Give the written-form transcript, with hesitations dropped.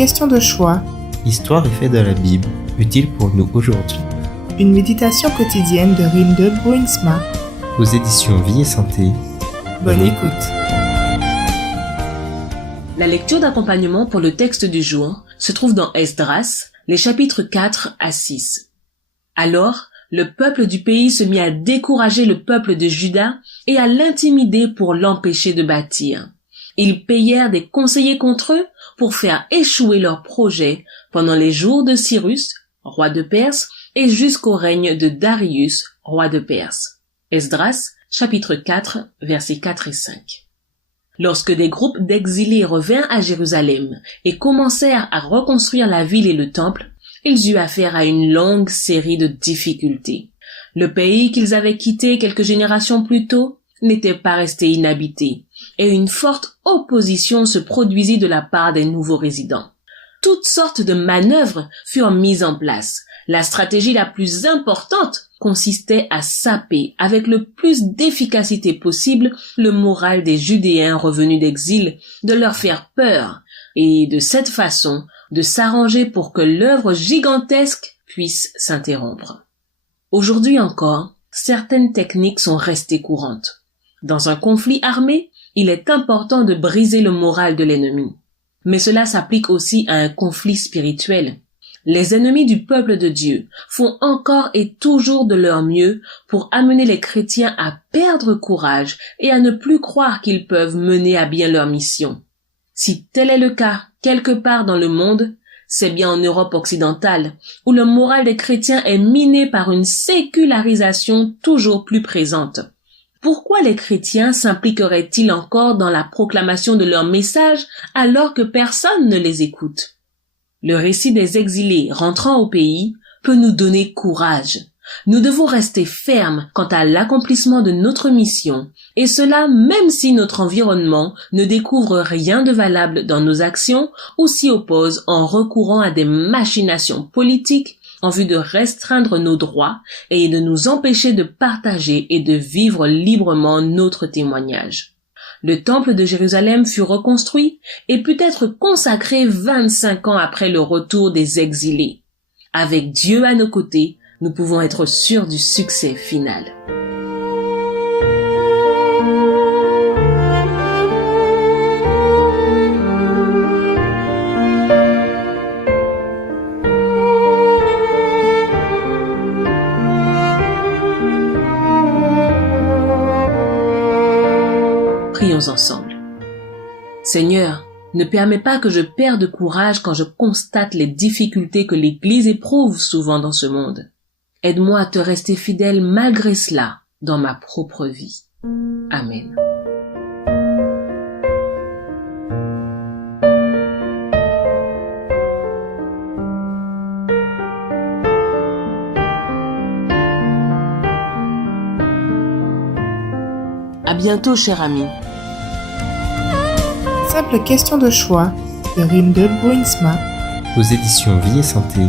question de choix. Histoire et faits de la Bible, utile pour nous aujourd'hui. Une méditation quotidienne de Rinde Bruinsma. Aux éditions Vie et Santé. Bonne écoute. La lecture d'accompagnement pour le texte du jour se trouve dans Esdras, les chapitres 4 à 6. Alors, le peuple du pays se mit à décourager le peuple de Juda et à l'intimider pour l'empêcher de bâtir. Ils payèrent des conseillers contre eux pour faire échouer leurs projets pendant les jours de Cyrus, roi de Perse, et jusqu'au règne de Darius, roi de Perse. Esdras, chapitre 4, versets 4 et 5. Lorsque des groupes d'exilés revinrent à Jérusalem et commencèrent à reconstruire la ville et le temple, ils eurent affaire à une longue série de difficultés. Le pays qu'ils avaient quitté quelques générations plus tôt n'était pas resté inhabité, et une forte opposition se produisit de la part des nouveaux résidents. Toutes sortes de manœuvres furent mises en place. La stratégie la plus importante consistait à saper avec le plus d'efficacité possible le moral des Judéens revenus d'exil, de leur faire peur, et de cette façon de s'arranger pour que l'œuvre gigantesque puisse s'interrompre. Aujourd'hui encore, certaines techniques sont restées courantes. Dans un conflit armé, il est important de briser le moral de l'ennemi. Mais cela s'applique aussi à un conflit spirituel. Les ennemis du peuple de Dieu font encore et toujours de leur mieux pour amener les chrétiens à perdre courage et à ne plus croire qu'ils peuvent mener à bien leur mission. Si tel est le cas quelque part dans le monde, c'est bien en Europe occidentale, où le moral des chrétiens est miné par une sécularisation toujours plus présente. Pourquoi les chrétiens s'impliqueraient-ils encore dans la proclamation de leur message alors que personne ne les écoute? Le récit des exilés rentrant au pays peut nous donner courage. Nous devons rester fermes quant à l'accomplissement de notre mission, et cela même si notre environnement ne découvre rien de valable dans nos actions ou s'y oppose en recourant à des machinations politiques en vue de restreindre nos droits et de nous empêcher de partager et de vivre librement notre témoignage. Le temple de Jérusalem fut reconstruit et put être consacré 25 ans après le retour des exilés. Avec Dieu à nos côtés, nous pouvons être sûrs du succès final. Prions ensemble. Seigneur, ne permets pas que je perde courage quand je constate les difficultés que l'Église éprouve souvent dans ce monde. Aide-moi à te rester fidèle malgré cela dans ma propre vie. Amen. À bientôt, cher ami. Simple question de choix de Rinde Bruinsma. Aux éditions Vie et Santé.